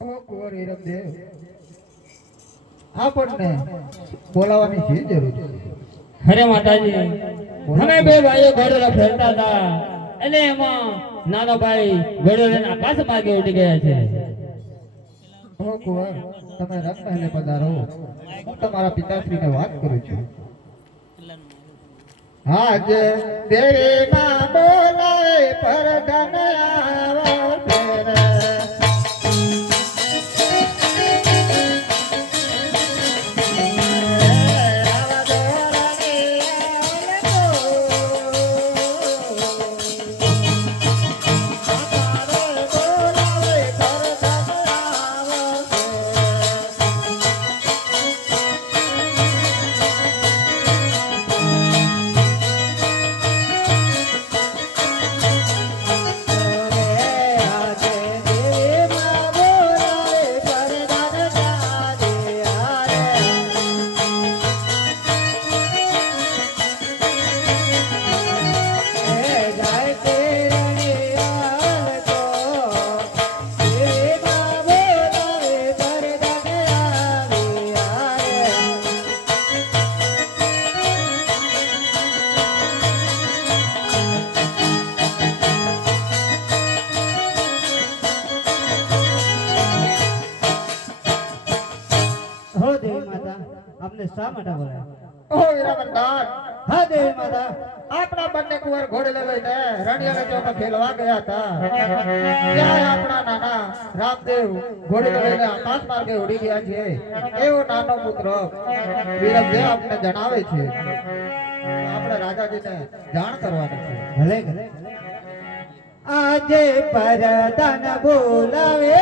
ઓ કુંવર હિરમદેવ, આપણને બોલાવવાની શી જરૂર છે? અરે માતાજી, અમે બે ભાઈઓ ઘોડેલો ફેરતા હતા અને એમાં નાનો ભાઈ ઘોડો લઈને આકાશ માર્ગે ઉડી ગયા છે. ઓ કુંવર, તમે રંગમહેલે પધારો. હું તમારા પિતાશ્રીને વાત કરું છું. આજે તેરી માં બોલાય પરધન આવશે રે. શા માટે બોલાય? ઓ હીરામંદાર, હા દેવી માતા, આપણા બંને કુંવર ઘોડે લઈને રણિયાના ચોકમાં ખેલવા ગયા હતા. ત્યાં આપણા નાના રામદેવ ઘોડે લઈને આકાશ માર્ગે ઉડી ગયા છે. એવો નાનો પુત્ર વીરમદેવ આપને જણાવે છે. આપણે રાજાજીને જાણ કરવાની છે. ભલે આજે પરદાન બોલાવે.